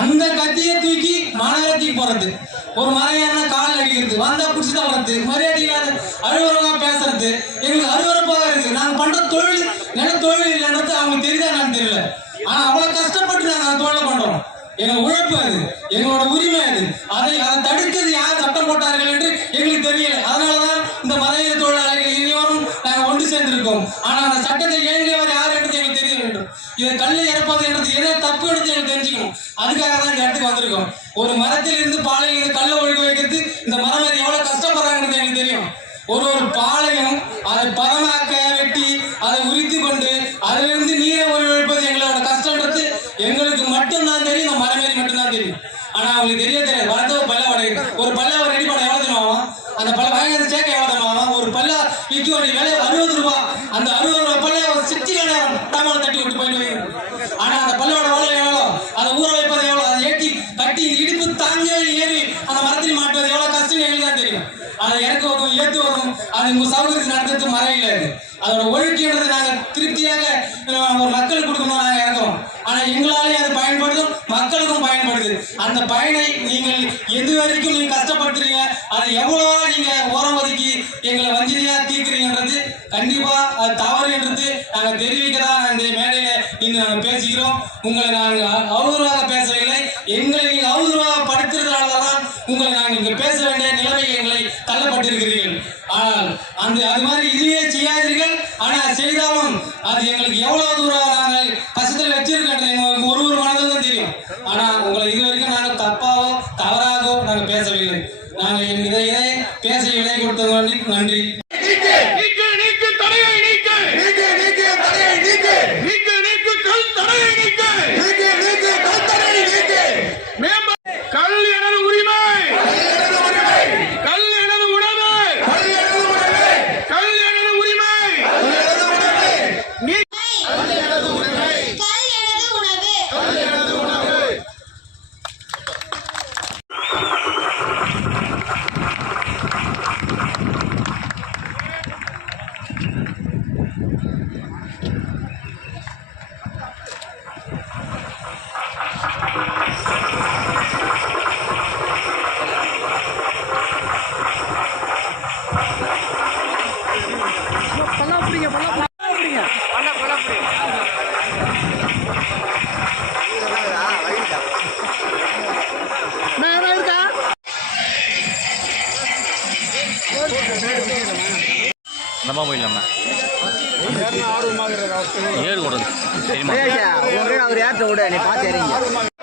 அந்த கத்தியை தூக்கி மாநகரத்துக்கு போறது, ஒரு மறையான கால் அடிக்கிறது, வந்தா குடிச்சு தான் வர்றது, மரியாதை இல்லாத அலுவலகமா பேசுறது எங்களுக்கு அலுவலப்பாக இருக்கு. நாங்க பண்ற தொழில் நில தொழில் இல்லைன்றது அவங்க தெரியுதா நான் தெரியல. ஆனா அவ்வளவு கஷ்டப்பட்டு நாங்க அந்த தொழிலை பண்றோம். எங்க உழைப்பு அது, எங்களோட உரிமை அது. அதை தடுக்கிறது யார் சட்டம் போட்டார்கள் என்று எங்களுக்கு தெரியல. அதனாலதான் இந்த மறைய தொழிலாளர்கள் இனியோரும் நாங்கள் ஒன்று சேர்ந்திருக்கோம். ஆனா அந்த சட்டத்தை இயங்கியவர் யார் என்றது எங்களுக்கு தெரிய வேண்டும். இதை கல்லை இறப்பது என்றது எதோ தப்பு எடுத்து எங்களுக்கு தெரிஞ்சுக்கணும். அதுக்காக தான் இந்த இடத்துக்கு வந்திருக்கோம். ஒரு மரத்தில் இருந்து பாலையில் இருந்து கல்லை ஒழுக வைக்கிறது இந்த மரம் எவ்வளவு கஷ்டப்படுறாங்கிறது எங்களுக்கு தெரியும். ஒரு பாலையும் அதை பதமாக்க வெட்டி அதை உரித்து கொண்டு அதிலிருந்து நீரை ஒழிப்பது எங்களோட கஷ்டம்ன்றது எங்களுக்கு மட்டும்தான் தெரியும். இந்த மரமேறி மட்டும்தான் தெரியும். ஆனா அவங்களுக்கு தெரியாது. வளர்த்த ஒரு பல்ல உடையுது, ஒரு பல்ல ரெடி பண்ண எவ்வளவு தெரியுமா? அந்த பல்ல வாங்கி சேர்க்க எவ்வளவு தெரியுமா? ஒரு பல்ல விற்க வேண்டிய விலை 60 ரூபாய். அந்த 60 ரூபாய் பல்ல ஒரு 60 நேரம் டமால் தட்டி விட்டு போயிட்டு. ஆனா அந்த பல்லோட விலை எவ்வளோ, அதை ஊற வைப்பது எவ்வளோ, அதை ஏற்றி கட்டி இடுப்பு தாங்கி ஏறி அந்த மரத்தில் மாட்டுவது எவ்வளவு கஷ்டம் எங்களுக்கு தான் தெரியும். அதை இறக்குவதும் ஏற்றுவதும் அது உங்க சௌகரியத்தை நடத்துறது மறையில இருக்கு. அதோட ஒழுக்கின்றது நாங்க திருப்தியாக ஒரு மக்களுக்கு கொடுக்கணும் நாங்க இறக்குறோம். ஆனா எங்களாலேயும் அது பயன்படுதும், மக்களுக்கும் பயன்படுது. அந்த பயனை நீங்கள் எது வரைக்கும் நீங்க கஷ்டப்படுத்துறீங்க, அதை எவ்வளவா நீங்க ஓரம் ஒதுக்கி எங்களை வஞ்சிரியா தீர்க்கிறீங்கன்றது கண்டிப்பா அது தவறு என்றது நாங்க தெரிவிக்கதான் இந்த மேடையில இன்று நாங்க பேசிக்கிறோம். உங்களை நாங்கள் அவதூறாக பேசவில்லை. எங்களை நீங்க அவதூறாக படுத்துறதுனாலதான் உங்களை நாங்கள் இங்க பேச வேண்டிய நிலைமை எங்களை தள்ளப்பட்டிருக்கிறீர்கள். ஆனால் அது மாதிரி இதுவே செய்யாதீர்கள். ஆனா செய்தாலும் அது எங்களுக்கு எவ்வளவு தூரம் நாங்கள் கஷ்டத்தில் வச்சிருக்கின்றது எங்களுக்கு ஒரு மனதில் தான் தெரியும். ஆனா உங்களை இது வரைக்கும் நாங்கள் தப்பாவோ தவறாகவோ நாங்கள் பேசவில்லை. நாங்கள் இதை பேச விலை கொடுத்தது நன்றி. நம்ம போயிடலாமா ஏறு கூடாது தெரியுமா? அவர் ஏற்ற விட நீ பார்த்து